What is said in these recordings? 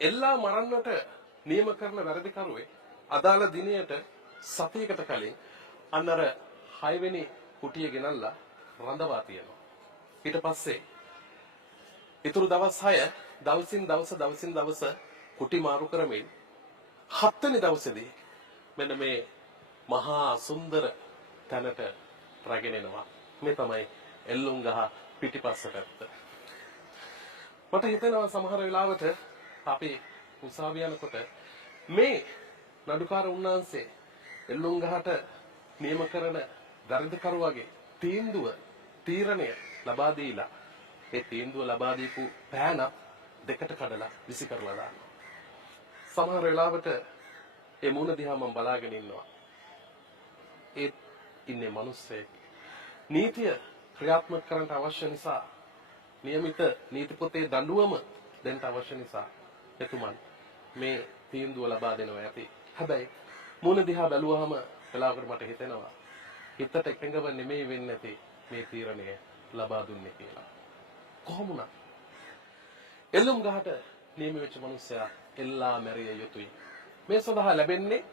එල්ලා මරන්නට නියම කරන වැරදිකරුවේ අදාළ දිනයට සතියකට කලින් අන්නර 6 වෙනි කුටිය ගෙනල්ලා රඳවා තියෙනවා. ඊට පස්සේ ඊතුරු දවස් 6 දවසින් දවස කුටි මාරු කරමින් 7 වෙනි දවසේදී මෙන්න මේ මහා සුන්දර තැනට රැගෙන එනවා. මේ තමයි එල්ලුම් ගහ පිටිපස්ස පැත්ත. මට හිතෙනවා සමහර වෙලාවට අපි උසාවිය යනකොට මේ නඩුකාර උන්නාන්සේ එල්ලුම් ගහට නියම කරන දරිද්‍රකරුවාගේ තීරණය ලබා දීලා ඒ තීන්දුව ලබා දීපු පෑන දෙකට කඩලා විසි කරලා දානවා. සමහර වෙලාවට ඒ මුණ දිහා මම බලාගෙන ඉන්නවා. ඒ ඉන්නේ මිනිස්සේ නීතිය ක්‍රියාත්මක කරන්න අවශ්‍ය නිසා નિયમિત නීති පොතේ දඬුවම දෙන්න අවශ්‍ය නිසා එතුමන් මේ තීන්දුව ලබා දෙනවා ඇති. හැබැයි මුණ දිහා බැලුවාම වෙලාවකට මට හිතෙනවා හිතට එකඟව නෙමෙයි වෙන්නේ නැති මේ තීරණය ලබා දුන්නේ කියලා. කොහොම වුණත් එල්ලුම් ගහට නියම වෙච්ච මිනිසයා එල්ලා මැරිය යුතුයි. මේ සඳහා ලැබෙන්නේ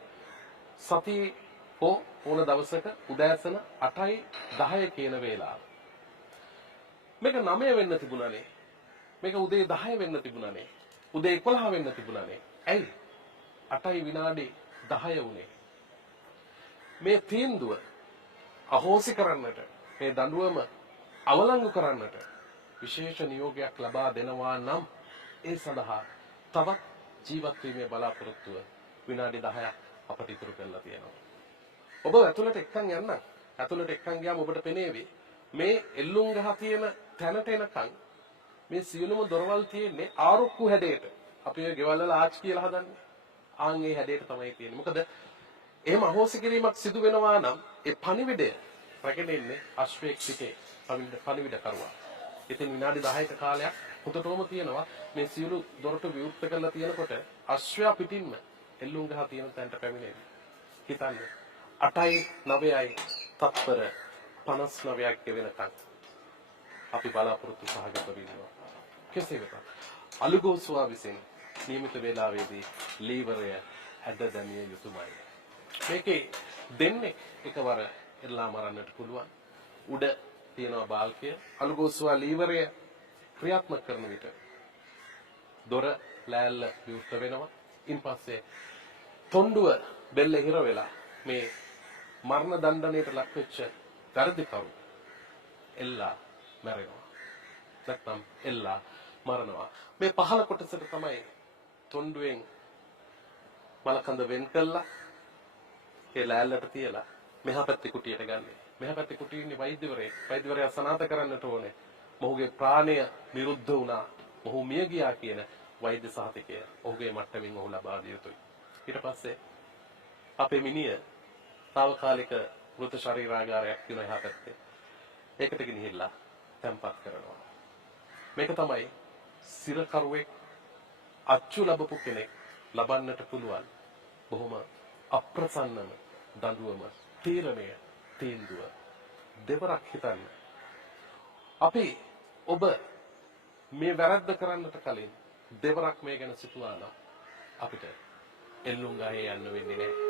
සතියේ ඕන දවසක උදෑසන 8:10 කියන වේලාව. මේක 9 වෙන්න තිබුණානේ. මේක උදේ 10 වෙන්න තිබුණානේ. උදේ 11 වෙන්න තිබුණානේ. ඇයි 8 විනාඩි 10 වුනේ? මේ තීන්දුව අහෝසි කරන්නට මේ දඬුවම අවලංගු කරන්නට විශේෂ නියෝගයක් ලබා දෙනවා නම් ඒ සඳහා තවත් ජීවත් වීමේ බලාපොරොත්තුව විනාඩි 10ක් අපට ඉතුරු කරලා තියෙනවා. ඔබ ඇතුළට එක්කන් යන්න. ඇතුළට එක්කන් ගියාම ඔබට පෙනේවි මේ එල්ලුම් ගහ තියෙන තැනට එනකන් මේ සියලුම දොරවල් තියෙන්නේ ආරොක්කු හැඩයට. අපි ඔය ගෙවල් වල ආච් කියලා හදන්නේ. ආන් ඒ හැඩයට තමයි තියෙන්නේ. මොකද එහෙම අහෝසි කිරීමක් සිදු වෙනවා නම් ඒ පණිවිඩය රැගෙන ඉන්නේ අශ්වයෙක් සිටේ පණිවිඩ කරුවා. ඉතින් විනාඩි 10ක කාලයක් හොතටම තියෙනවා මේ සියලු දොරටු විවෘත කරලා තියෙනකොට අශ්වයා පිටින්ම එල්ලුම් ගහ තියෙන තැනට පැමිණෙන්නේ. හිතන්න 8යි 9යි තත්පර 59ක් ගෙවෙනකන් අපි බලාපොරොත්තු සහගතව ඉන්නවා. කෙසේ වෙතත් අලුගෝසුවා විසින් නියමිත වේලාවේදී ලීවරය හැද දැමිය යුතුයමයි. මේකේ දෙන්නේ එකවර එල්ලා මරන්නට පුළුවන්. උඩ තියෙනවා බාල්කය. අලුගෝසුවා ලීවරය ක්‍රියාත්මක කරන විට දොර ලෑල්ල විවෘත වෙනවා. ඉන්පස්සේ තොණ්ඩුව බෙල්ල හිර වෙලා මේ මරණ දණ්ඩනයට ලක් වෙච්ච වැරදිකරු එල්ලා මැරෙනවා. නැත්නම් එල්ලා මරනවා. මේ පහළ කොටසට තමයි තොණ්ඩුවෙන් මලකඳ වෙන් කළා ඒ ලෑල්ලට තියලා මෙහා පැත්තේ කුටියට ගන්නෙ. මෙහා පැත්තේ කුටියේ ඉන්නේ වෛද්‍යවරයෙක්. වෛද්‍යවරයා සනාථ කරන්නට ඕනේ. මොහුගේ ප්‍රාණය නිරුද්ධ වුණා. මොහු මිය ගියා කියන වෛද්‍ය සහතිකය ඔහුගේ මට්ටමින් ඔහු ලබා දිය යුතුයි. ඊට පස්සේ අපේ මිනිය తాවකාලික මෘත ශරීරාගාරයක් තියෙන එහා පැත්තේ. ඒකට ගෙනහිල්ලා තැන්පත් කරනවා. මේක තමයි සිරකරුවෙක් අච්චු ලැබපු කෙනෙක් ලබන්නට පුළුවන් බොහොම අප්‍රසන්නම දඬුවම තීන්දුව දෙවරක් හිතන්න. අපි ඔබ මේ වැරද්ද කරන්නට කලින් දෙවරක් මේ ගැන සිතුවා නම් අපිට එල්ලුම් ගහේ යන්න වෙන්නේ නැහැ.